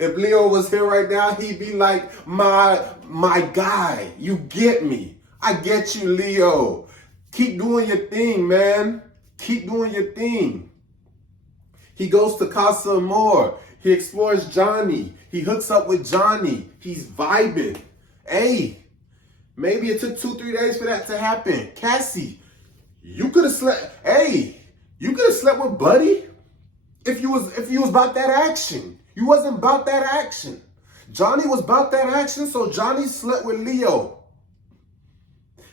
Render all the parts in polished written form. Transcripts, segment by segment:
If Leo was here right now, he'd be like, my guy. You get me. I get you, Leo. Keep doing your thing, man. Keep doing your thing. He goes to Casa Amor. He explores Johnny. He hooks up with Johnny. He's vibing. Hey, maybe it took 2-3 days for that to happen. Kassy, you could have slept. Hey, you could have slept with Buddy if you was about that action. You wasn't about that action. Johnny was about that action, so Johnny slept with Leo.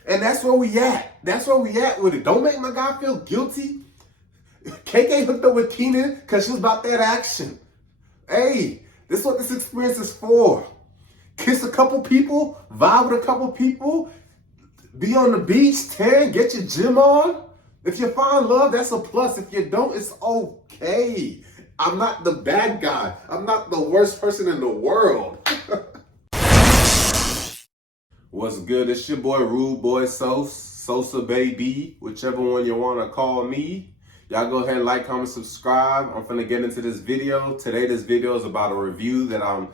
And that's where we at. That's where we at with it. Don't make my guy feel guilty. KK hooked up with Keenan because she was about that action. Hey, this is what this experience is for. Kiss a couple people, vibe with a couple people, be on the beach, tan, get your gym on. If you find love, that's a plus. If you don't, it's okay. I'm not the bad guy. I'm not the worst person in the world. What's good? It's your boy, Rude Boy Sosa Baby, whichever one you want to call me. Y'all go ahead and like, comment, subscribe. I'm finna get into this video. Today, this video is about a review that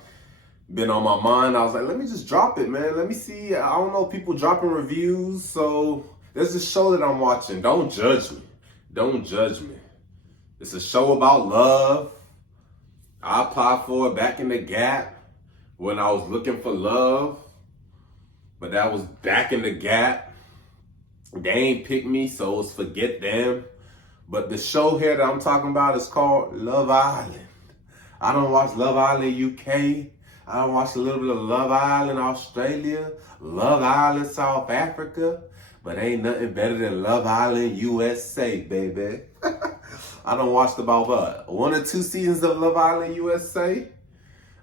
been on my mind. I was like, let me just drop it, man. Let me see. I don't know people dropping reviews. So there's this show that I'm watching. Don't judge me. Don't judge me. It's a show about love. I applied for it back in the gap when I was looking for love. But that was back in the gap. They ain't pick me, so it's forget them. But the show here that I'm talking about is called Love Island. I don't watch Love Island UK. I don't watch a little bit of Love Island Australia, Love Island South Africa, but ain't nothing better than Love Island USA, baby. I done watched about 1 or 2 seasons of Love Island USA.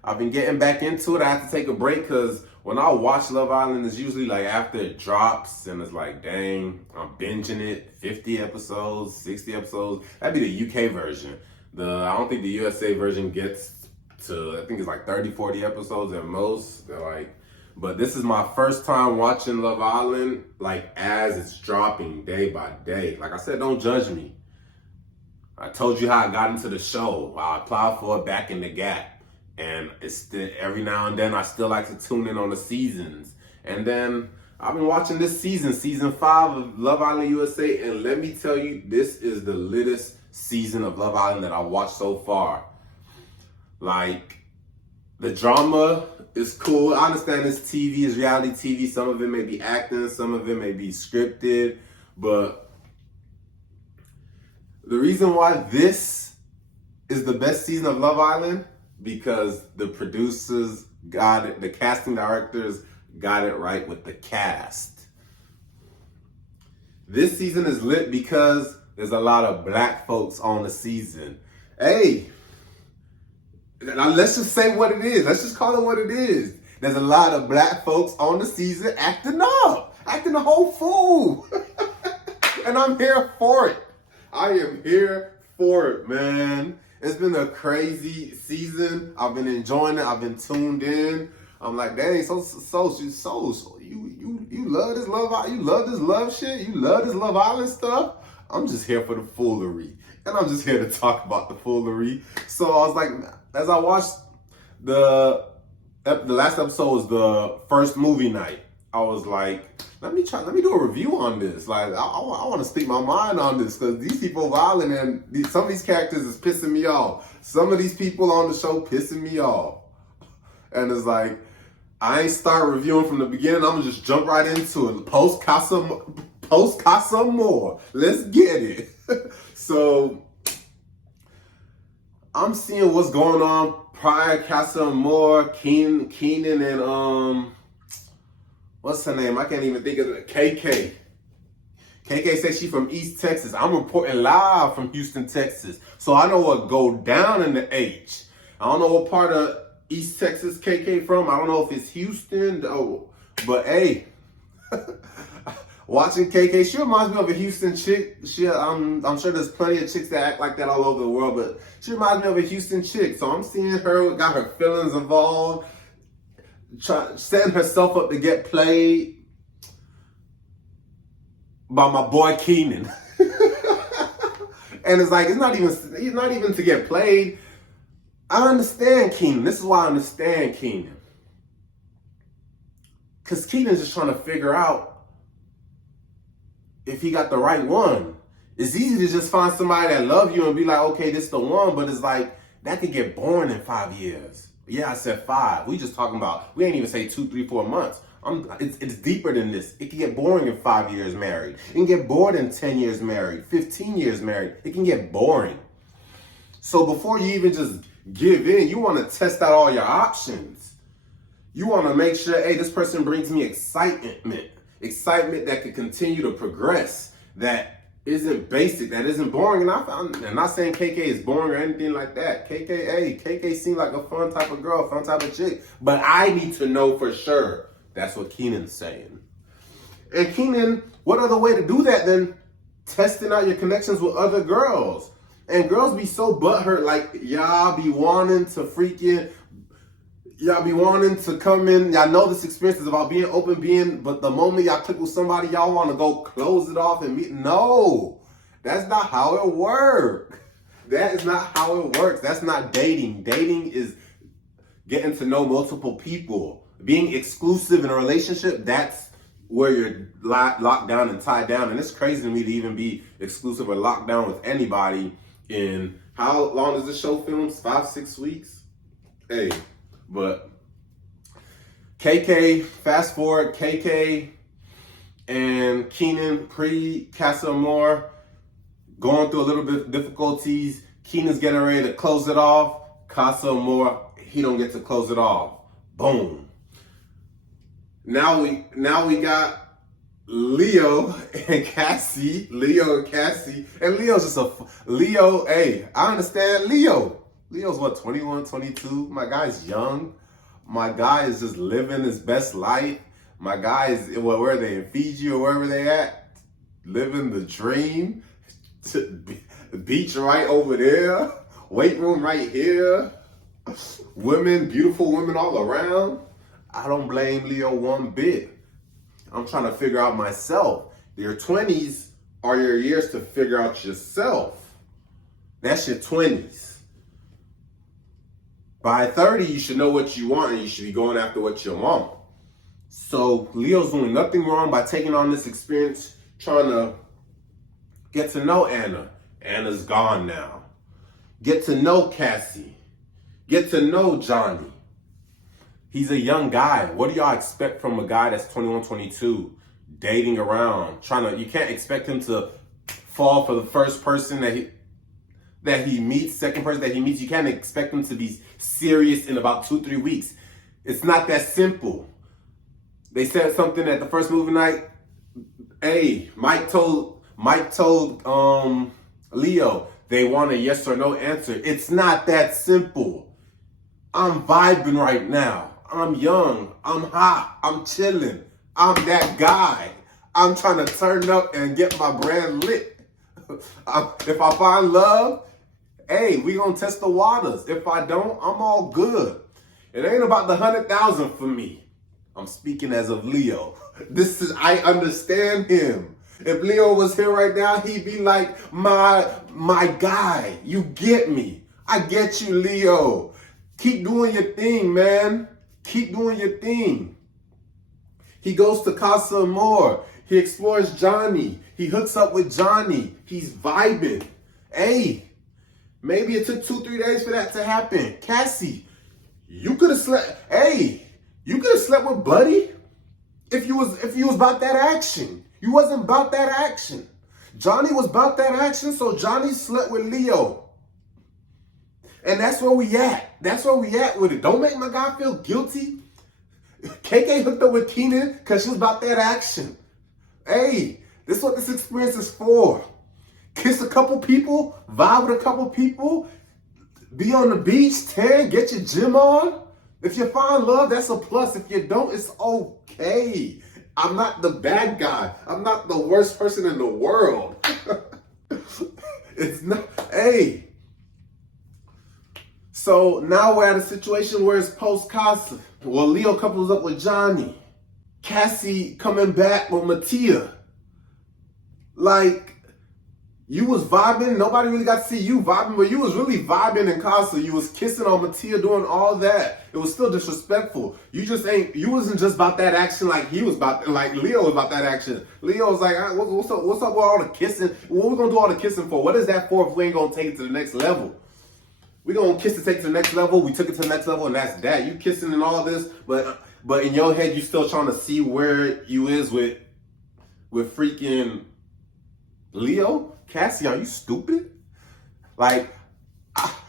I've been getting back into it. I have to take a break because when I watch Love Island, it's usually like after it drops and it's like, dang, I'm binging it, 50 episodes, 60 episodes. That'd be the UK version. I don't think the USA version gets to, I think it's like 30, 40 episodes at most. But this is my first time watching Love Island, like as it's dropping day by day. Like I said, don't judge me. I told you how I got into the show. I applied for it back in the gap. And it's still, every now and then I still like to tune in on the seasons. And then I've been watching this season 5 of Love Island USA. And let me tell you, this is the littest season of Love Island that I've watched so far. Like, the drama is cool. I understand this TV is reality TV. Some of it may be acting, some of it may be scripted. But the reason why this is the best season of Love Island, because the producers got it, the casting directors got it right with the cast. This season is lit because there's a lot of black folks on the season. Hey, now let's just say what it is. Let's just call it what it is. There's a lot of black folks on the season acting up, acting a whole fool. And I'm here for it. I am here for it, man. It's been a crazy season. I've been enjoying it. I've been tuned in. I'm like, dang, so you love this love, you love this love shit, you love this Love Island stuff. I'm just here for the foolery, and I'm just here to talk about the foolery. So I was like, as I watched the last episode was the first movie night. I was like, let me do a review on this. Like, I want to speak my mind on this because these people violent and some of these characters is pissing me off. Some of these people on the show pissing me off. And it's like, I ain't start reviewing from the beginning. I'm gonna just jump right into it. Post Casa Amor. Let's get it. So I'm seeing what's going on prior Casa Amor, Keenan and what's her name? I can't even think of it. KK. KK says she's from East Texas. I'm reporting live from Houston, Texas. So I know what go down in the H. I don't know what part of East Texas KK from. I don't know if it's Houston. Oh, but hey, watching KK, she reminds me of a Houston chick. I'm sure there's plenty of chicks that act like that all over the world, but she reminds me of a Houston chick. So I'm seeing her, got her feelings involved, setting herself up to get played by my boy Keenan. And it's like, he's not even to get played. I understand Keenan. This is why I understand Keenan. Because Keenan's just trying to figure out if he got the right one. It's easy to just find somebody that love you and be like, okay, this is the one, but it's like, that could get boring in 5 years. Yeah, I said 5. We just talking about, we ain't even say 2, 3, 4 months. It's deeper than this. It can get boring in 5 years married. It can get bored in 10 years married, 15 years married. It can get boring. So before you even just give in, you want to test out all your options. You want to make sure, hey, this person brings me excitement that could continue to progress, that isn't basic, that isn't boring. And I'm not saying KK is boring or anything like that. KK seemed like a fun type of girl, fun type of chick. But I need to know for sure. That's what Keenan's saying. And Keenan, what other way to do that than testing out your connections with other girls? And girls be so butthurt, like y'all be wanting to come in. Y'all know this experience is about being open, but the moment y'all click with somebody, y'all want to go close it off and meet. No, that's not how it works. That is not how it works. That's not dating. Dating is getting to know multiple people. Being exclusive in a relationship, that's where you're locked down and tied down. And it's crazy to me to even be exclusive or locked down with anybody in, how long does this show film? 5, 6 weeks? Hey. But KK, fast forward, KK and Keenan pre-casa amor going through a little bit of difficulties. Keenan's getting ready to close it off. Casa amor, he don't get to close it off. Boom. Now we got Leo and Kassy. And Leo's just Leo, hey, I understand Leo. Leo's what, 21, 22? My guy's young. My guy is just living his best life. My guy is, where are they, in Fiji or wherever they at? Living the dream. Beach right over there. Weight room right here. Women, beautiful women all around. I don't blame Leo one bit. I'm trying to figure out myself. Your 20s are your years to figure out yourself. That's your 20s. By 30, you should know what you want and you should be going after what you want. So Leo's doing nothing wrong by taking on this experience, trying to get to know Anna. Anna's gone now. Get to know Kassy. Get to know Johnny. He's a young guy. What do y'all expect from a guy that's 21, 22, dating around, you can't expect him to fall for the first person that he meets, second person that he meets. You can't expect him to be serious in about 2, 3 weeks. It's not that simple. They said something at the first movie night. Hey, Mike told Leo they want a yes or no answer. It's not that simple. I'm vibing right now. I'm young. I'm hot. I'm chilling. I'm that guy. I'm trying to turn up and get my brand lit. If I find love, hey, we gonna test the waters. If I don't, I'm all good. It ain't about the 100,000 for me. I'm speaking as of Leo. I understand him. If Leo was here right now, he'd be like, my guy. You get me. I get you, Leo. Keep doing your thing, man. Keep doing your thing. He goes to Casa Amor. He explores Johnny. He hooks up with Johnny. He's vibing. Hey, maybe it took 2, 3 days for that to happen. Kassy, you could have slept. Hey, you could have slept with Buddy if you was about that action. You wasn't about that action. Johnny was about that action, so Johnny slept with Leo. And that's where we at. That's where we at with it. Don't make my guy feel guilty. KK hooked up with Keenan because she was about that action. Hey, this is what this experience is for. Kiss a couple people, vibe with a couple people, be on the beach, tan, get your gym on. If you find love, that's a plus. If you don't, it's okay. I'm not the bad guy. I'm not the worst person in the world. It's not, hey. So now we're at a situation where it's post-casa. Well, Leo couples up with Johnny. Kassy coming back with Mattia. Like, You was vibing. Nobody really got to see you vibing, but you was really vibing in casa. You was kissing on Mattia, doing all that. It was still disrespectful. You wasn't just about that action like he was about, like Leo was about that action. Leo was like, what's up with all the kissing? What we gonna do all the kissing for? What is that for if we ain't gonna take it to the next level? We gonna kiss to take it to the next level. We took it to the next level, and that's that. You kissing and all this, but in your head, you still trying to see where you is with freaking Leo. Kassy, are you stupid? Like,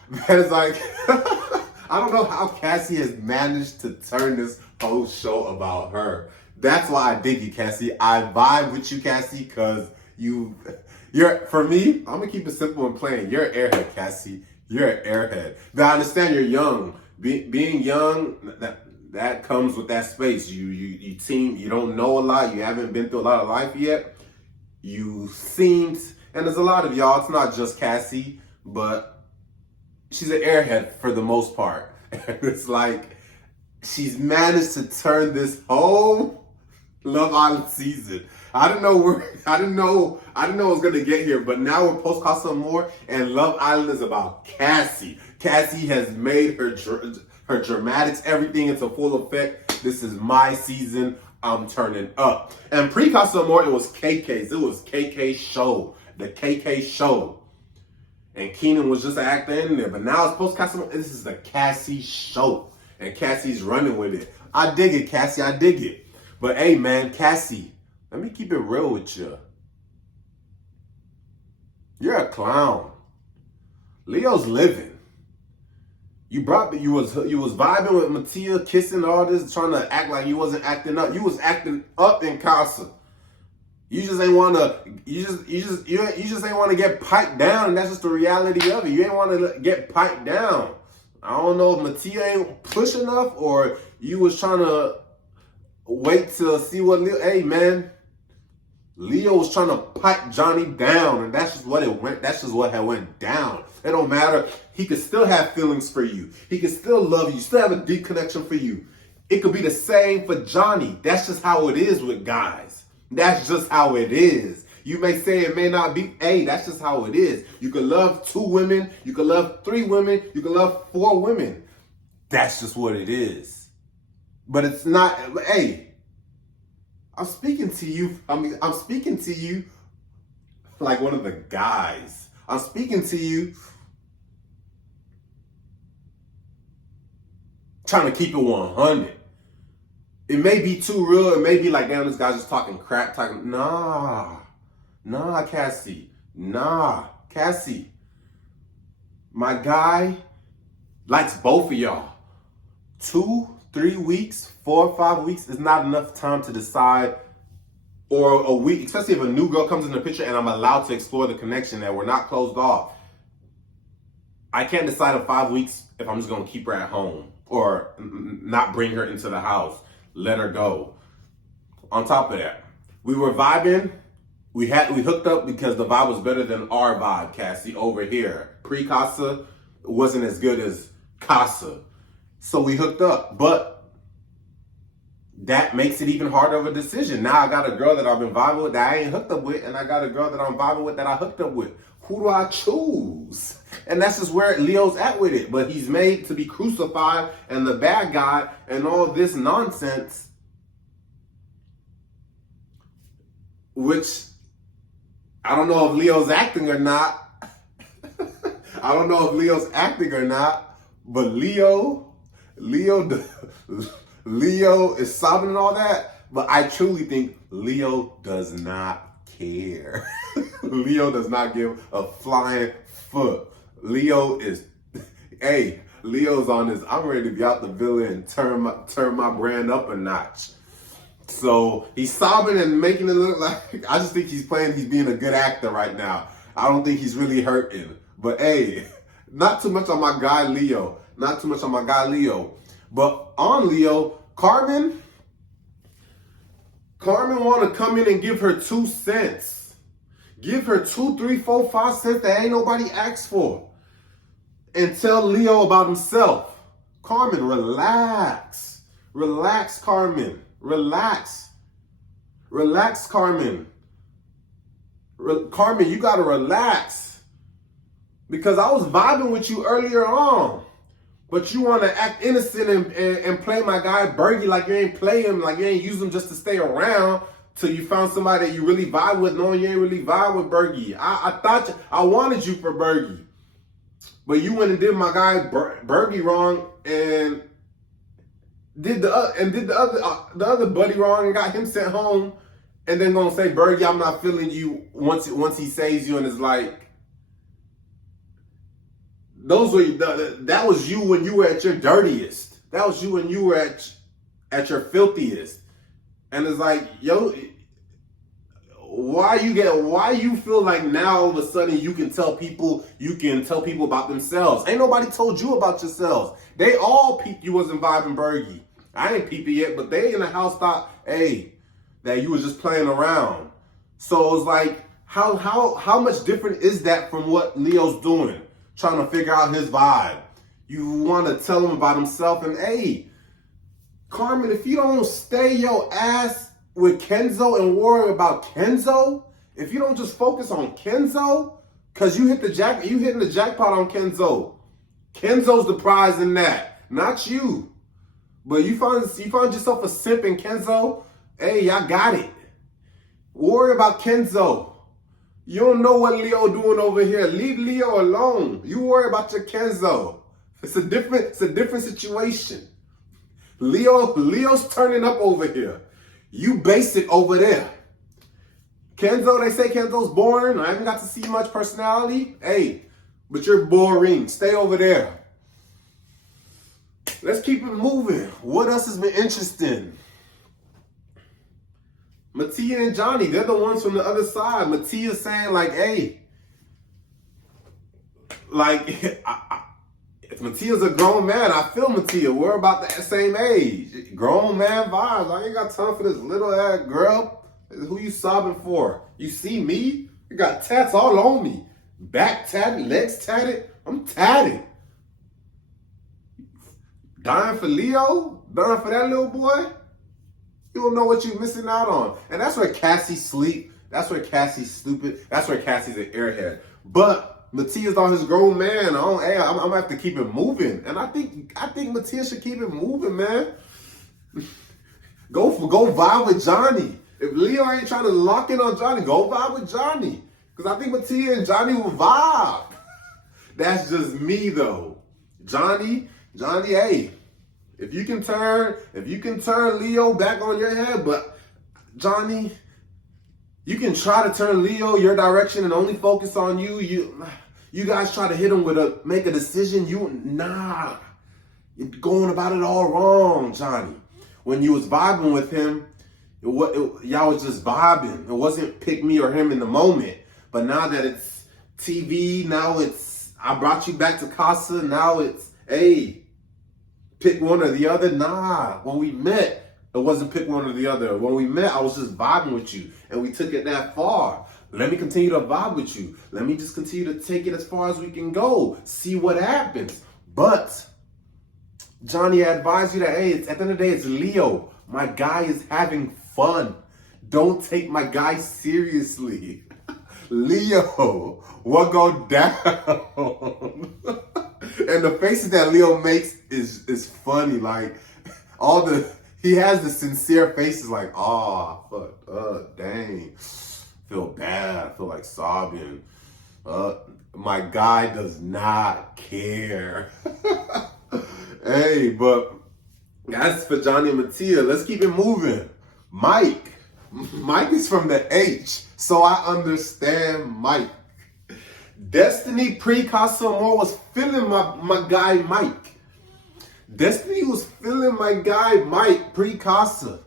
that is like, I don't know how Kassy has managed to turn this whole show about her. That's why I dig you, Kassy. I vibe with you, Kassy, because for me, I'm gonna keep it simple and plain. You're an airhead, Kassy. You're an airhead. But I understand you're young. Being young, that comes with that space. You don't know a lot. You haven't been through a lot of life yet. You seemed, and there's a lot of y'all, it's not just Kassy, but she's an airhead for the most part. And it's like, she's managed to turn this whole Love Island season. I didn't know it was gonna get here, but now we're post Casa Amor, and Love Island is about Kassy. Kassy has made her dramatics, everything into full effect. This is my season. I'm turning up. And pre-Casa Amor, it was KK's. It was KK's show. The KK show. And Keenan was just an actor in there. But now it's post-Casa Amor. This is the Kassy show. And Kassy's running with it. I dig it, Kassy. I dig it. But hey, man, Kassy, let me keep it real with you. You're a clown. Leo's living. You was vibing with Mattia, kissing all this, trying to act like you wasn't acting up. You was acting up in casa. You just ain't wanna get piped down, and that's just the reality of it. You ain't wanna get piped down. I don't know if Mattia ain't push enough, or you was trying to wait to see what Leo. Hey man, Leo was trying to pipe Johnny down, and that's just what it went. That's just what had went down. It don't matter. He could still have feelings for you. He could still love you. Still have a deep connection for you. It could be the same for Johnny. That's just how it is with guys. That's just how it is. You may say it may not be. Hey, that's just how it is. You could love 2 women. You could love 3 women. You could love 4 women. That's just what it is. But it's not. Hey, I'm speaking to you. I'm speaking to you like one of the guys. I'm speaking to you trying to keep it 100. It may be too real. It may be like, damn, this guy's just talking crap. Nah, Kassy. Nah, Kassy. My guy likes both of y'all. 2, 3 weeks, 4 or 5 weeks is not enough time to decide, or a week, especially if a new girl comes in the picture and I'm allowed to explore the connection, that we're not closed off. I can't decide in 5 weeks if I'm just gonna keep her at home or not bring her into the house, let her go. On top of that, we were vibing. We hooked up because the vibe was better than our vibe, Kassy, over here. Pre-Casa wasn't as good as Casa. So we hooked up, but that makes it even harder of a decision. Now I got a girl that I've been vibing with that I ain't hooked up with, and I got a girl that I'm vibing with that I hooked up with. Who do I choose? And that's just where Leo's at with it. But he's made to be crucified and the bad guy and all this nonsense, which I don't know if Leo's acting or not. I don't know if Leo's acting or not, but Leo is sobbing and all that, but I truly think Leo does not care. Leo does not give a flying foot. Leo is, hey, Leo's on this, I'm ready to be out the villa and turn my brand up a notch. So he's sobbing and making it look like, I just think he's being a good actor right now. I don't think he's really hurting. But hey, not too much on my guy Leo. Not too much on my guy Leo. But on Leo, Carmen want to come in and give her 2 cents. Give her 2, 3, 4, 5 cents that ain't nobody asked for. And tell Leo about himself. Carmen, relax. Relax, Carmen. Relax. Relax, Carmen. Carmen, you gotta relax. Because I was vibing with you earlier on. But you want to act innocent and play my guy Bergie like you ain't play him, like you ain't use him just to stay around till you found somebody that you really vibe with, knowing you ain't really vibe with Bergie. I thought I wanted you for Bergie. But you went and did my guy Bergie wrong and did the other buddy wrong and got him sent home, and then gonna say, Bergie, I'm not feeling you once he saves you, and it's like, that was you when you were at your dirtiest. That was you when you were at your filthiest. And it's like, yo, why you feel like now all of a sudden you can tell people about themselves? Ain't nobody told you about yourselves. They all peeped you wasn't vibing Bergie. I ain't peep it yet, but they in the house thought, hey, that you was just playing around. So it's like, how much different is that from what Leo's doing? Trying to figure out his vibe. You want to tell him about himself, and hey, Carmen, if you don't stay your ass with Kenzo and worry about Kenzo, if you don't just focus on Kenzo, cause you hitting the jackpot on Kenzo. Kenzo's the prize in that, not you. But you find yourself a simp in Kenzo, hey, y'all got it. Worry about Kenzo. You don't know what Leo doing over here. Leave Leo alone. You worry about your Kenzo. It's a different situation. Leo's turning up over here. You basic over there. Kenzo, they say Kenzo's boring. I haven't got to see much personality. Hey, but you're boring. Stay over there. Let's keep it moving. What else has been interesting? Mattia and Johnny, they're the ones from the other side. Mattia's saying like, hey, like, if Mattia's a grown man, I feel Mattia. We're about the same age. Grown man vibes. I ain't got time for this little ass girl. Who you sobbing for? You see me? You got tats all on me. Back tatted, legs tatted. I'm tatted. Dying for Leo? Dying for that little boy? You don't know what you're missing out on. And that's where Kassy sleep. That's where Kassy's stupid. That's where Kassy's an airhead. But Mattia's on his grown man. I'm gonna have to keep it moving. And I think Mattia should keep it moving, man. Go vibe with Johnny. If Leo ain't trying to lock in on Johnny, go vibe with Johnny. Because I think Mattia and Johnny will vibe. That's just me though. Johnny, hey. If you can turn Leo back on your head, but Johnny, you can try to turn Leo your direction and only focus on you. You guys try to hit him with make a decision. You're going about it all wrong, Johnny. When you was vibing with him, y'all was just vibing. It wasn't pick me or him in the moment. But now that it's TV, now it's I brought you back to casa. Now it's hey. Pick one or the other? Nah. When we met, it wasn't pick one or the other. When we met, I was just vibing with you. And we took it that far. Let me continue to vibe with you. Let me just continue to take it as far as we can go. See what happens. But Johnny, I advise you that, hey, at the end of the day, it's Leo. My guy is having fun. Don't take my guy seriously. Leo, what go down? And the faces that Leo makes is funny. Like he has the sincere faces. Like, oh fuck, dang, feel bad. I feel like sobbing. My guy does not care. Hey, but that's for Johnny and Mattia. Let's keep it moving. Mike is from the H, so I understand Mike. Destiny pre-casa amor was feeling my guy Mike. Destiny was feeling my guy Mike pre-casa.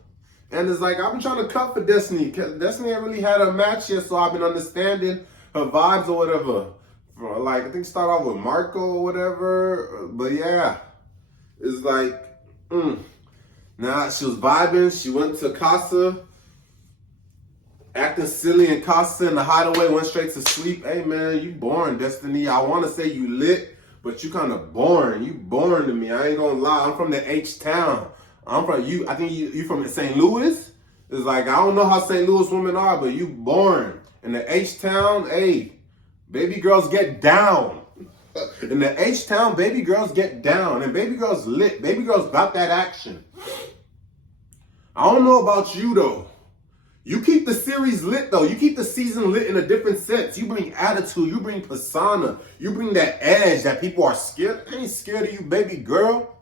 And it's like, I've been trying to cut for Destiny. Destiny ain't really had a match yet, so I've been understanding her vibes or whatever. Like, I think start off with Marco or whatever. But yeah, it's like, Now she was vibing. She went to casa. Acting silly in casa in the hideaway, went straight to sleep. Hey man, you boring, Destiny. I want to say you lit, but you kind of boring. You boring to me. I ain't gonna lie. I'm from the H-Town. I'm from you. I think you from St. Louis. It's like, I don't know how St. Louis women are, but you boring. In the H-Town, hey, baby girls get down. In the H-Town, baby girls get down. And baby girls lit. Baby girls got that action. I don't know about you, though. You keep the series lit, though. You keep the season lit in a different sense. You bring attitude. You bring persona. You bring that edge that people are scared. I ain't scared of you, baby girl.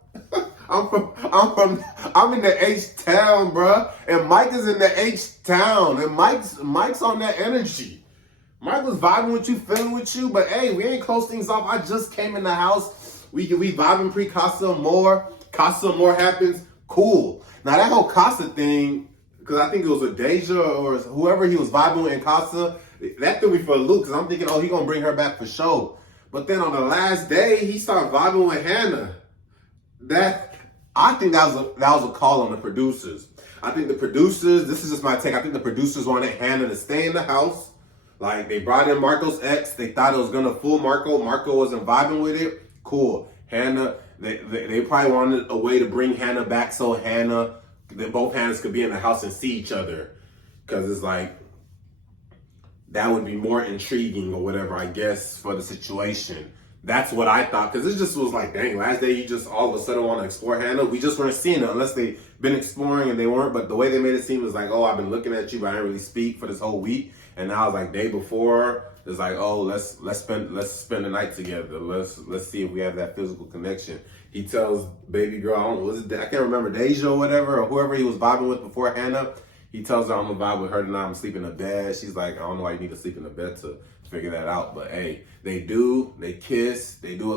I'm in the H-Town, bruh. And Mike is in the H-Town. And Mike's on that energy. Mike was vibing with you, feeling with you. But hey, we ain't close things off. I just came in the house. We vibing pre-casa amor. Casa amor happens. Cool. Now that whole casa thing, because I think it was a Deja or whoever he was vibing with in casa, that threw me for a loop because I'm thinking, oh, he gonna bring her back for show. But then on the last day, he started vibing with Hannah. I think that was a call on the producers. I think the producers, this is just my take, I think the producers wanted Hannah to stay in the house. Like, they brought in Marco's ex. They thought it was gonna fool Marco. Marco wasn't vibing with it. Cool. Hannah, they probably wanted a way to bring Hannah back so both Hannahs could be in the house and see each other. Because it's like, that would be more intriguing or whatever, I guess, for the situation. That's what I thought. Because it just was like, dang, last day you just all of a sudden want to explore Hannah. We just weren't seeing it unless they've been exploring and they weren't. But the way they made it seem was like, oh, I've been looking at you, but I didn't really speak for this whole week. And now it's like day before, it's like, oh, let's spend the night together. Let's see if we have that physical connection. He tells baby girl, I can't remember, Deja or whatever, or whoever he was vibing with before Hannah. He tells her, I'm gonna vibe with her tonight. I'm sleeping in the bed. She's like, I don't know why you need to sleep in the bed to figure that out. But hey, they kiss, they do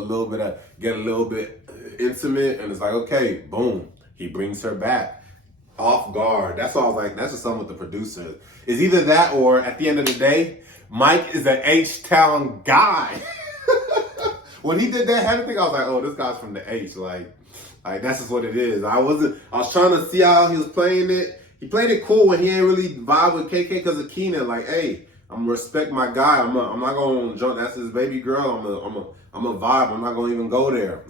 get a little bit intimate, and it's like, okay, boom. He brings her back off guard. That's all I was like, that's just something with the producers. It's either that or at the end of the day, Mike is an H-Town guy. When he did that Hannah thing, I was like, oh, this guy's from the H. Like that's just what it is. I was trying to see how he was playing it. He played it cool when he ain't really vibe with KK because of Keenan. Like, hey, I'm gonna respect my guy. I'm not gonna jump. That's his baby girl. I'm a vibe. I'm not gonna even go there.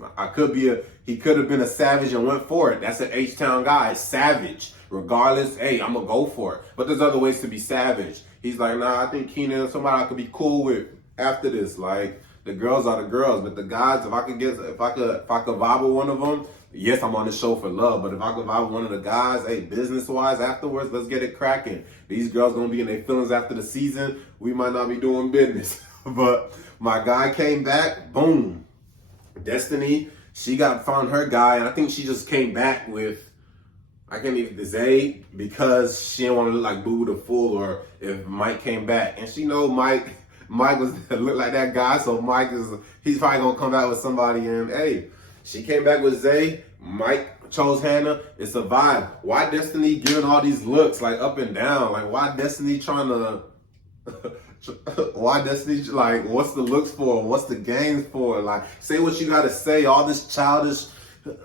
He could have been a savage and went for it. That's an H-Town guy, savage. Regardless, hey, I'm gonna go for it. But there's other ways to be savage. He's like, nah, I think Keenan is somebody I could be cool with after this. Like, the girls are the girls, but the guys, if I could vibe with one of them, yes, I'm on the show for love, but if I could vibe with one of the guys, hey, business-wise, afterwards, let's get it cracking. These girls gonna be in their feelings after the season. We might not be doing business. But my guy came back, boom. Destiny, she found her guy, and I think she just came back with, I can't even say, because she didn't want to look like Boo the Fool, or if Mike came back. And she know Mike was look like that guy, so he's probably gonna come back with somebody. And hey, she came back with Zay. Mike chose Hannah. It's a vibe. Why Destiny giving all these looks like up and down? Like, why Destiny trying to? Why Destiny like? What's the looks for? What's the games for? Like, say what you gotta say. All this childish,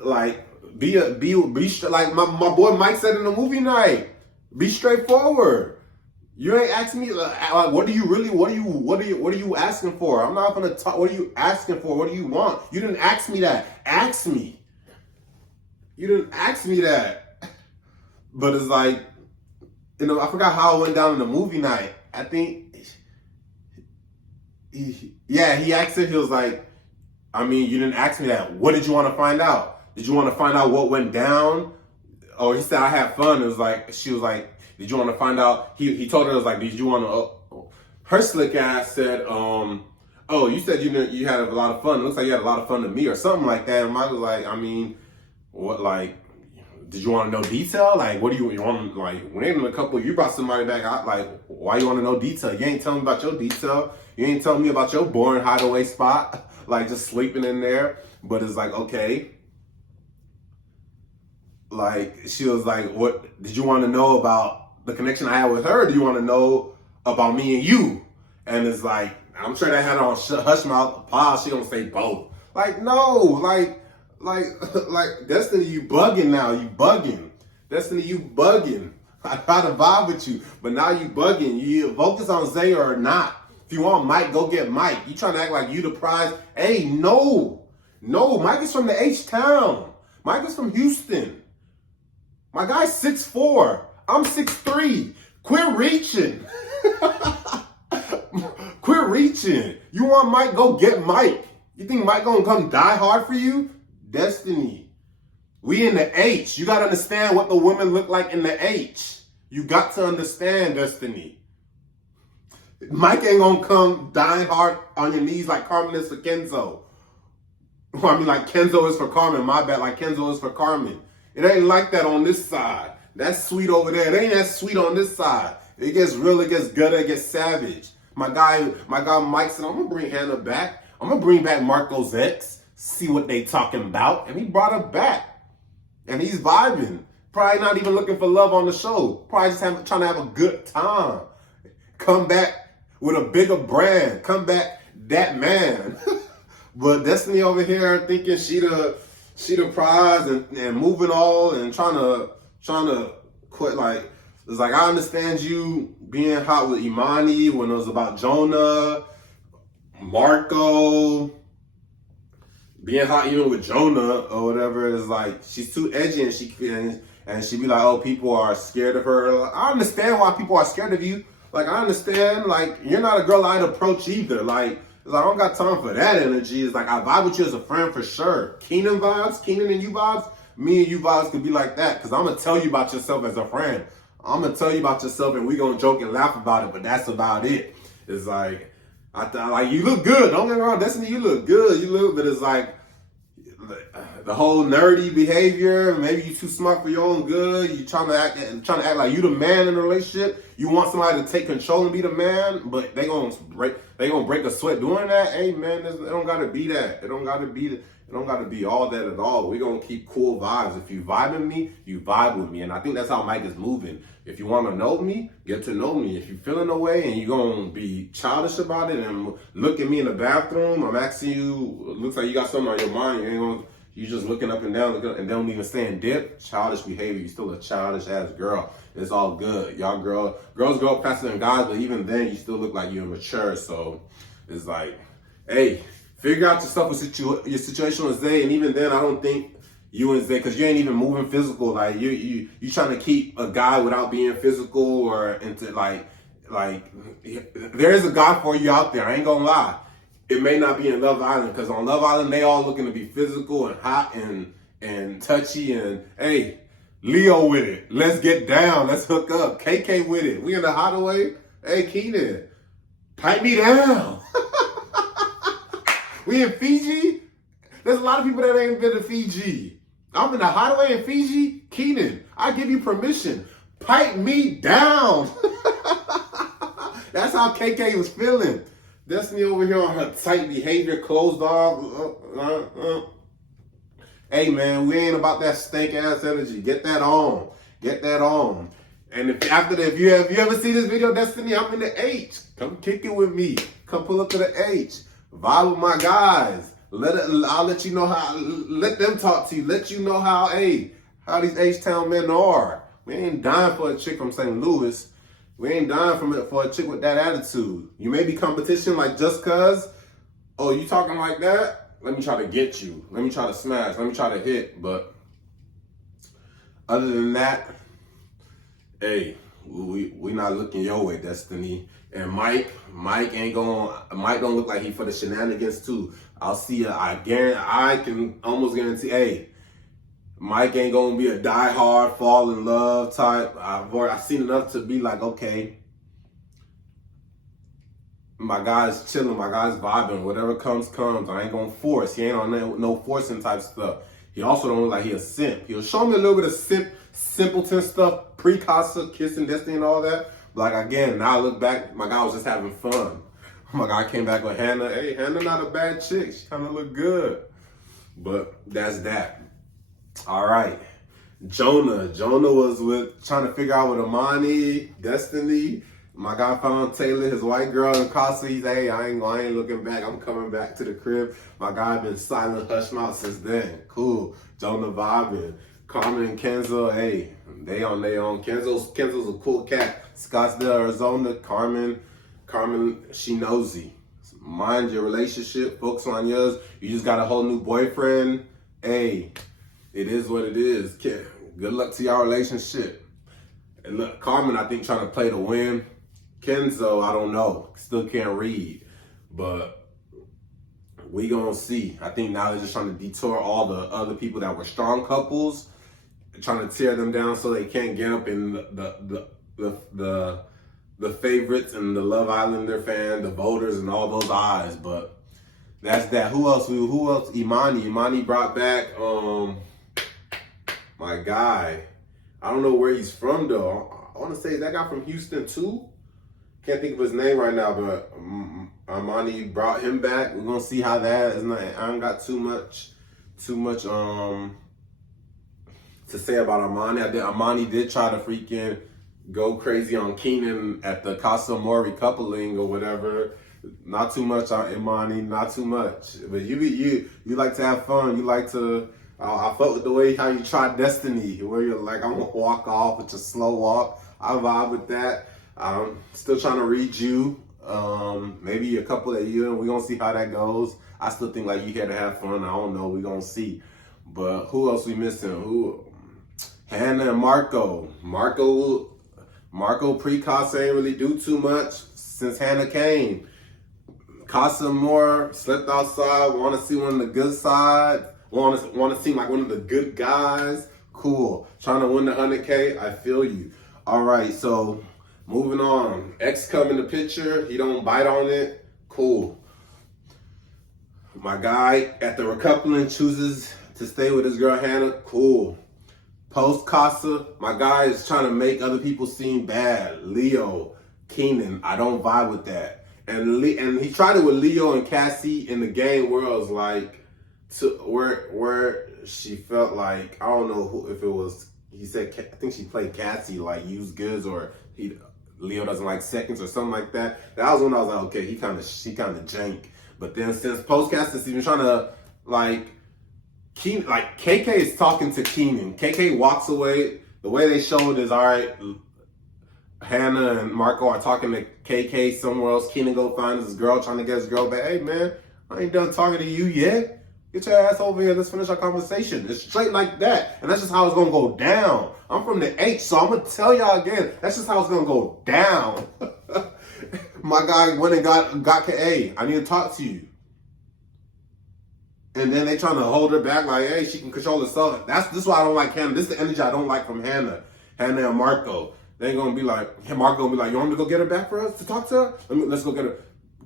like, be like my boy Mike said in the movie night. Be straightforward. You ain't asking me like, what are you asking for? I'm not gonna talk. What are you asking for? What do you want? You didn't ask me that. Ask me. You didn't ask me that. But it's like, I forgot how it went down in the movie night. I think, he asked it. He was like, I mean, you didn't ask me that. What did you want to find out? Did you want to find out what went down? Oh, he said I had fun. It was like, she was like, did you want to find out? He told her, it was like, did you want to? Her slick ass said, oh, you said you had a lot of fun. It looks like you had a lot of fun to me or something like that. And Mike was like, I mean, what, like, did you want to know detail? Like, what do you want? Like, we ain't in a couple, you brought somebody back out. Like, why you want to know detail? You ain't telling me about your detail. You ain't telling me about your boring hideaway spot. Like, just sleeping in there. But it's like, okay. Like, she was like, what, did you want to know about the connection I had with her? Or do you want to know about me and you? And it's like, I'm sure that had on hush mouth pause. She gonna say both. Like, no, like Destiny, you bugging now. You bugging. Destiny, you bugging. I try to vibe with you, but now you bugging. You focus on Zay or not. If you want Mike, go get Mike. You trying to act like you the prize. Hey, no. Mike is from the H-Town. Mike is from Houston. My guy's 6'4". I'm 6'3". Quit reaching. You're reaching. You want Mike? Go get Mike. You think Mike gonna come die hard for you? Destiny. We in the H. You gotta understand what the women look like in the H. You got to understand, Destiny. Mike ain't gonna come dying hard on your knees like Carmen is for Kenzo. I mean, like Kenzo is for Carmen. My bad, like Kenzo is for Carmen. It ain't like that on this side. That's sweet over there. It ain't that sweet on this side. It gets real, it gets gutter, it gets savage. My guy Mike said, I'm gonna bring Hannah back. I'm gonna bring back Marco's ex, see what they talking about. And he brought her back. And he's vibing. Probably not even looking for love on the show. Probably just trying to have a good time. Come back with a bigger brand. Come back that man. But Destiny over here thinking she the prize and moving all and trying to quit. Like, it's like, I understand you being hot with Imani when it was about Jonah, Marco, being hot even with Jonah or whatever. Is like, she's too edgy and she be like, oh, people are scared of her. I understand why people are scared of you. Like, I understand, like, you're not a girl I'd approach either. Like, I don't got time for that energy. It's like, I vibe with you as a friend for sure. Keenan and you vibes, me and you vibes could be like that. Because I'm going to tell you about yourself as a friend. I'm going to tell you about yourself and we going to joke and laugh about it. But that's about it. It's like, like, you look good. Don't get me wrong, Destiny, you look good. But it's like, the whole nerdy behavior. Maybe you too smart for your own good. You trying to act like you the man in a relationship. You want somebody to take control and be the man, but they gonna break a sweat doing that. Hey man, it don't gotta be that. It don't gotta be all that at all. We gonna keep cool vibes. If you vibe with me, you vibe with me, and I think that's how Mike is moving. If you want to know me, get to know me. If you're feeling away and you're gonna be childish about it and look at me in the bathroom, I'm asking you. It looks like you got something on your mind. You just looking up and down and don't even saying dip. Childish behavior. You still a childish ass girl. It's all good. Y'all girls grow up faster than guys, but even then you still look like you're mature. So it's like, hey, figure out yourself your situation with Zay. And even then, I don't think you and Zay, because you ain't even moving physical. Like you trying to keep a guy without being physical or into like there is a guy for you out there. I ain't gonna lie. It may not be in Love Island, because on Love Island, they all looking to be physical and hot and touchy and, hey, Leo with it. Let's get down. Let's hook up. KK with it. We in the hideaway. Hey, Keenan, pipe me down. We in Fiji. There's a lot of people that ain't been to Fiji. I'm in the hideaway in Fiji. Keenan, I give you permission. Pipe me down. That's how KK was feeling. Destiny over here on her tight behavior, closed off. Hey man, we ain't about that stank ass energy. Get that on. And if you ever see this video, Destiny, I'm in the H. Come kick it with me. Come pull up to the H. Vibe with my guys. I'll let you know how. Let them talk to you. Let you know how these H-Town men are. We ain't dying for a chick from St. Louis. We ain't dying for a chick with that attitude. You may be competition like just cuz. Oh, you talking like that? Let me try to get you. Let me try to smash. Let me try to hit. But other than that, hey, we not looking your way, Destiny. And Mike don't look like he for the shenanigans too. I can almost guarantee, hey, Mike ain't gonna be a die-hard, fall in love type. I've seen enough to be like, okay, my guy's chilling, my guy's vibing. Whatever comes. I ain't gonna force. He ain't on no forcing type stuff. He also don't look like he a simp. He'll show me a little bit of simpleton stuff, pre-casa, kissing, Destiny and all that. But like, again, now I look back, my guy was just having fun. My guy came back with Hannah. Hey, Hannah not a bad chick. She kind of look good. But that's that. All right, Jonah was trying to figure out with Imani, Destiny. My guy found Taylor, his white girl in casa. He's, hey, I ain't looking back. I'm coming back to the crib. My guy been silent, hush mouth since then. Cool. Jonah vibing. Carmen and Kenzo, hey, they on their own. Kenzo's a cool cat. Scottsdale, Arizona. Carmen, she nosy. Mind your relationship. Focus on yours. You just got a whole new boyfriend. Hey. It is what it is. Good luck to y'all relationship. And look, Carmen, I think, trying to play to win. Kenzo, I don't know. Still can't read. But we gonna see. I think now they're just trying to detour all the other people that were strong couples, trying to tear them down so they can't get up in the favorites and the Love Islander fan, the voters, and all those eyes. But that's that. Who else? Imani. Imani brought back my guy. I don't know where he's from though. I want to say that guy from Houston too. Can't think of his name right now, but Imani brought him back. We're gonna see how that is. I don't got too much to say about Imani. Imani did try to freaking go crazy on Keenan at the Casa Amor recoupling or whatever. Not too much on Imani, not too much. But you like to have fun. You like to. I felt with the way how you try Destiny, where you're like, I'm gonna walk off with a slow walk. I vibe with that. I'm still trying to read you. Maybe a couple of you, and we're gonna see how that goes. I still think like you here to have fun. I don't know. We're gonna see. But who else we missing? Hannah and Marco. Marco pre-Casa ain't really do too much since Hannah came. Casa more slept outside. Want to see one of the good side. Want to seem like one of the good guys. Cool. Trying to win the 100K. I feel you. All right. So moving on. X come in the picture. He don't bite on it. Cool. My guy at the recoupling chooses to stay with his girl Hannah. Cool. Post Casa, my guy is trying to make other people seem bad. Leo, Keenan, I don't vibe with that. And he tried it with Leo and Kassy in the game where it was like, where she felt like, I don't know if it was, he said, I think she played Kassy like used goods, or Leo doesn't like seconds or something like that. That was when I was like, okay, she kind of jank. But then since post Casa, he's been trying to like, KK is talking to Keenan. KK walks away. The way they showed is, all right, Hannah and Marco are talking to KK somewhere else. Keenan go find his girl, trying to get his girl back. Hey, man, I ain't done talking to you yet. Get your ass over here. Let's finish our conversation. It's straight like that. And that's just how it's going to go down. I'm from the H, so I'm going to tell y'all again. That's just how it's going to go down. My guy went and got Kay. I need to talk to you. And then they trying to hold her back like, hey, she can control herself. This is why I don't like Hannah. This is the energy I don't like from Hannah. Hannah and Marco. They gonna be like, Marco gonna be like, you want me to go get her back for us to talk to her? Let's go get her.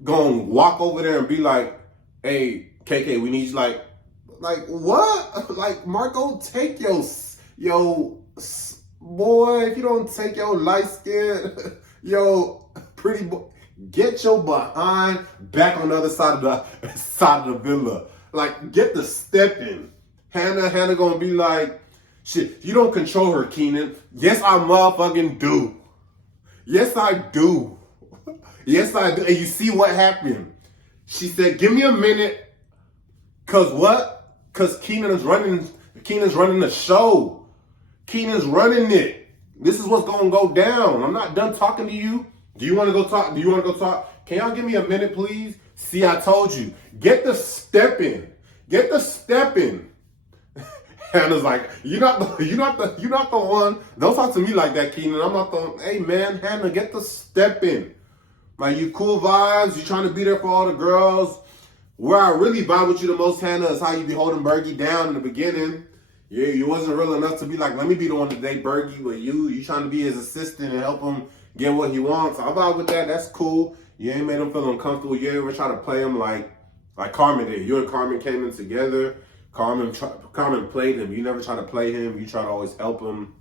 Go and walk over there and be like, hey, KK, we need you. Like what? Like, Marco, take your boy, if you don't take your light skin, pretty boy, get your behind back on the other side of the villa. Like, get the step in. Hannah gonna be like, shit, you don't control her, Keenan. Yes, I motherfucking do. Yes, I do. Yes, I do. And you see what happened. She said, give me a minute. Cause what? Cause Keenan's running the show. Keenan's running it. This is what's gonna go down. I'm not done talking to you. Do you wanna go talk? Can y'all give me a minute, please? See, I told you. Get the step in. Get the step in. Hannah's like, you're not the one. Don't talk to me like that, Keenan. I'm not the. Hey man, Hannah, get the step in. Like, you cool vibes. You trying to be there for all the girls. Where I really vibe with you the most, Hannah, is how you be holding Bergie down in the beginning. Yeah, you wasn't real enough to be like, let me be the one to date Bergie, but you trying to be his assistant and help him get what he wants. I vibe with that. That's cool. You ain't made him feel uncomfortable. You ever try to play him like Carmen did. You and Carmen came in together. Carmen played him. You never try to play him. You try to always help him.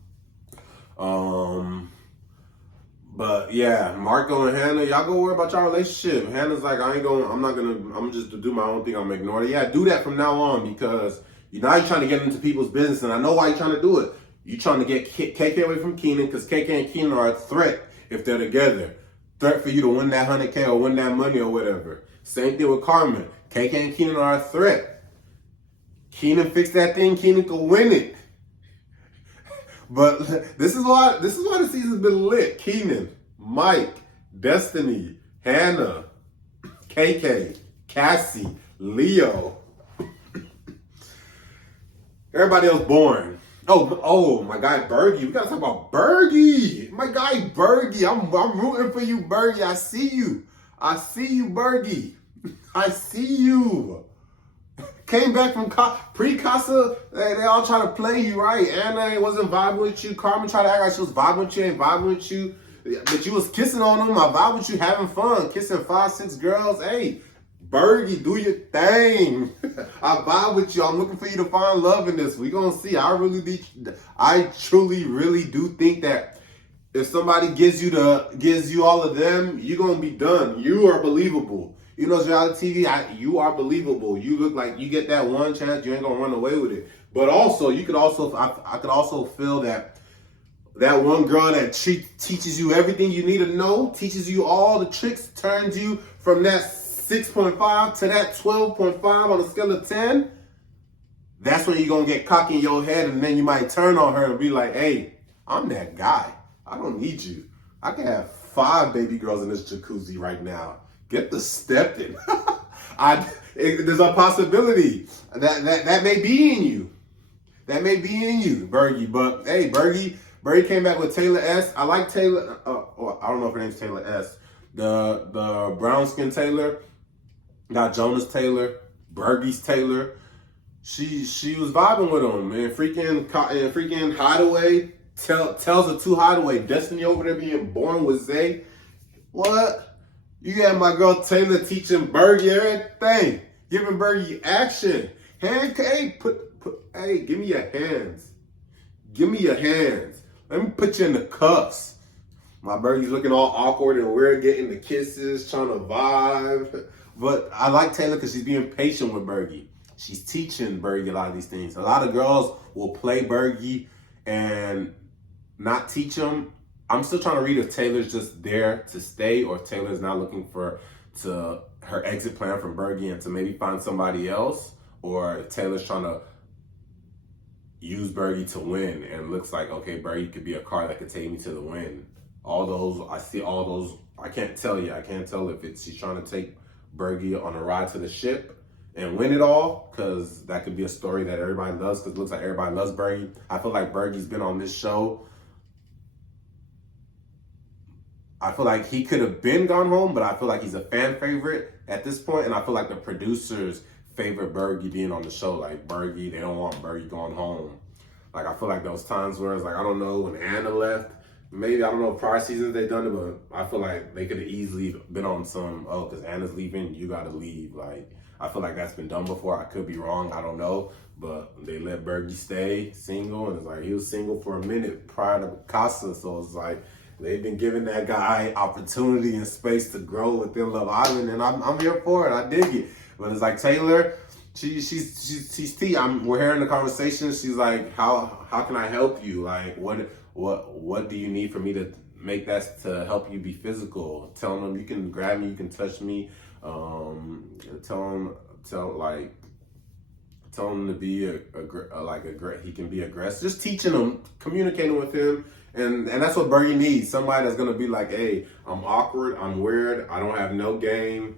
But yeah, Marco and Hannah, y'all go worry about y'all relationship. Hannah's like, I'm just to do my own thing. I'm ignoring it. Yeah, do that from now on, because now you're trying to get into people's business, and I know why you're trying to do it. You're trying to get KK away from Keenan, because KK and Keenan are a threat if they're together. Threat for you to win that 100K or win that money or whatever. Same thing with Carmen. KK and Keenan are a threat. Keenan fixed that thing, Keenan could win it. But this is why the season's been lit. Keenan, Mike, Destiny, Hannah, KK, Kassy, Leo. Everybody else boring. Oh, my guy Bergie. We gotta talk about Bergie. My guy Bergie. I'm rooting for you, Bergie. I see you, Bergie. I see you. Came back from pre-casa, they all try to play you, right? Anna wasn't vibing with you. Carmen tried to act like she was vibing with you, ain't vibing with you. But you was kissing on them. I vibe with you, having fun. Kissing 5, 6 girls. Hey, Bergie, do your thing. I vibe with you. I'm looking for you to find love in this. We gonna see. I truly, really do think that if somebody gives you all of them, you're gonna be done. You are believable. You know, reality TV, you are believable. You look like you get that one chance, you ain't gonna run away with it. But also, I could also feel that one girl that teaches you everything you need to know, teaches you all the tricks, turns you from that 6.5 to that 12.5 on a scale of 10. That's when you're gonna get cocky in your head, and then you might turn on her and be like, hey, I'm that guy. I don't need you. I can have 5 baby girls in this jacuzzi right now. Get the step in. There's a possibility that may be in you. That may be in you, Bergie. But hey, Bergie came back with Taylor S. I like Taylor. I don't know if her name's Taylor S. The brown skin Taylor got Jonas Taylor, Bergie's Taylor. She was vibing with him, and freaking Hideaway tells her to Hideaway. Destiny over there being born with Zay. What? You got my girl Taylor teaching Bergie everything, giving Bergie action. Hey, give me your hands. Give me your hands. Let me put you in the cuffs. My Bergie's looking all awkward and weird, getting the kisses, trying to vibe. But I like Taylor because she's being patient with Bergie. She's teaching Bergie a lot of these things. A lot of girls will play Bergie and not teach him. I'm still trying to read if Taylor's just there to stay or if Taylor's not looking for her exit plan from Bergie and to maybe find somebody else, or if Taylor's trying to use Bergie to win and looks like, okay, Bergie could be a card that could take me to the win. I can't tell you. I can't tell if she's trying to take Bergie on a ride to the ship and win it all, because that could be a story that everybody loves, because it looks like everybody loves Bergie. I feel like Bergie's been on this show. I feel like he could have been gone home, but I feel like he's a fan favorite at this point, and I feel like the producers favor Bergie being on the show. Like, Bergie, they don't want Bergie going home. Like, I feel like those times where it's like, I don't know, when Anna left, maybe, I don't know, prior seasons they done it, but I feel like they could have easily been on some, because Anna's leaving, you gotta leave. Like, I feel like that's been done before. I could be wrong, I don't know, but they let Bergie stay single, and it's like, he was single for a minute prior to Casa, so it's like, they've been giving that guy opportunity and space to grow within Love Island, and I'm here for it. I dig it. But it's like Taylor, she's we're hearing the conversation. She's like, how can I help you? Like, what do you need for me to make that to help you be physical? Telling them you can grab me, you can touch me. Tell him to be he can be aggressive. Just teaching him, communicating with him. And that's what Bergie needs. Somebody that's gonna be like, hey, I'm awkward, I'm weird, I don't have no game.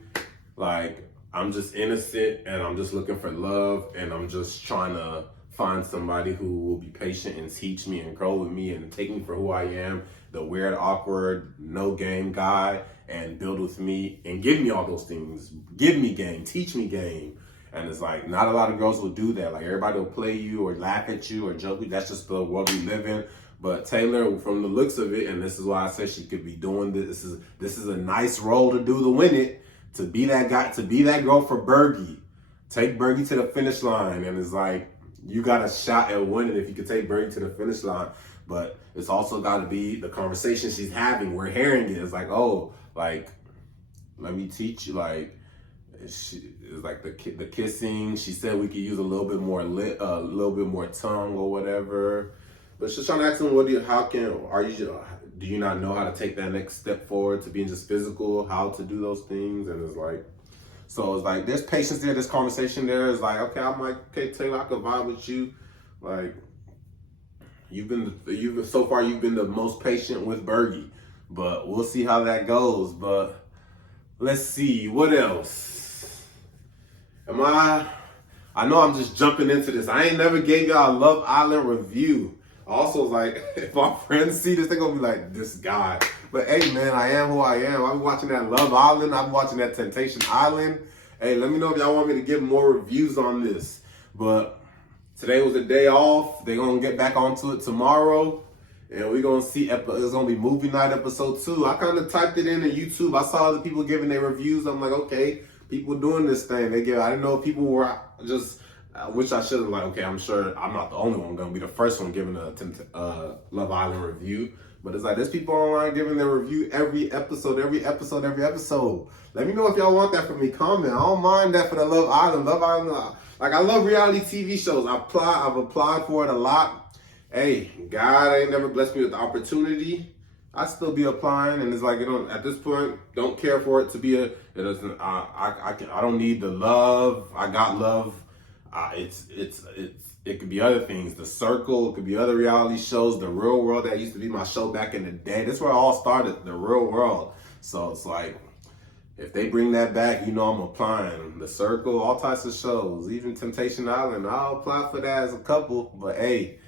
Like, I'm just innocent and I'm just looking for love, and I'm just trying to find somebody who will be patient and teach me and grow with me and take me for who I am, the weird, awkward, no game guy, and build with me and give me all those things. Give me game, teach me game. And it's like, not a lot of girls will do that. Like, everybody will play you or laugh at you or joke with you. That's just the world we live in. But Taylor, from the looks of it, and this is why I said she could be doing this. This is a nice role to do to win it, to be that guy, to be that girl for Bergie. Take Bergie to the finish line, and it's like, you got a shot at winning if you could take Bergie to the finish line. But it's also got to be the conversation she's having. We're hearing it. It's like, oh, like, let me teach you. Like, it's like the kissing. She said we could use a little bit more tongue or whatever. But she's trying to ask him, do you not know how to take that next step forward to being just physical, how to do those things? And it's like, so it's like, there's patience there, there's conversation there. It's like, okay, I'm like, okay, Taylor, I can vibe with you. Like, so far you've been the most patient with Bergie, but we'll see how that goes. But let's see, what else? I know I'm just jumping into this. I ain't never gave y'all a Love Island review. Also, like, if my friends see this, they're gonna be like, this guy. But hey, man, I am who I am. I'm watching that Love Island. I'm watching that Temptation Island. Hey, let me know if y'all want me to give more reviews on this. But today was a day off. They're going to get back onto it tomorrow. And we're going to see, it's going to be movie night episode 2. I kind of typed it in YouTube. I saw other people giving their reviews. I'm like, okay, people doing this thing. I didn't know if people were just, which I should have, like, okay, I'm sure I'm not the only one going to be the first one giving a Love Island review. But it's like, there's people online giving their review every episode. Let me know if y'all want that from me. Comment. I don't mind that for the Love Island. Like, I love reality TV shows. I've applied for it a lot. Hey, God ain't never blessed me with the opportunity. I still be applying, and it's like, at this point, don't care for it to be I don't need the love. I got love. It could be other things. The Circle, it could be other reality shows. The Real World, that used to be my show back in the day. That's where it all started, The Real World. So it's like, if they bring that back, I'm applying. The Circle, all types of shows, even Temptation Island. I'll apply for that as a couple. But hey,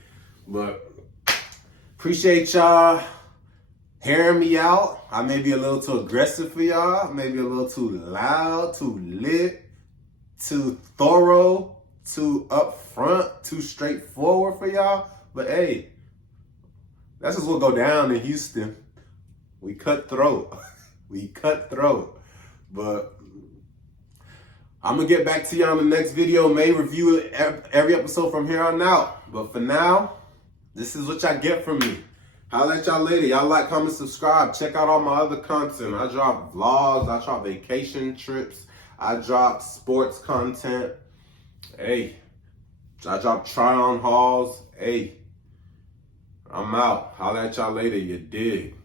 appreciate y'all hearing me out. I may be a little too aggressive for y'all. Maybe a little too loud, too lit, too thorough, too upfront, too straightforward for y'all. But hey, that's just what go down in Houston. We cutthroat. We cutthroat. But I'm going to get back to y'all in the next video. May review every episode from here on out. But for now, this is what y'all get from me. Holla at y'all later. Y'all like, comment, subscribe. Check out all my other content. I drop vlogs. I drop vacation trips. I drop sports content. Hey, I drop try-on hauls. Hey, I'm out. Holla at y'all later. You dig.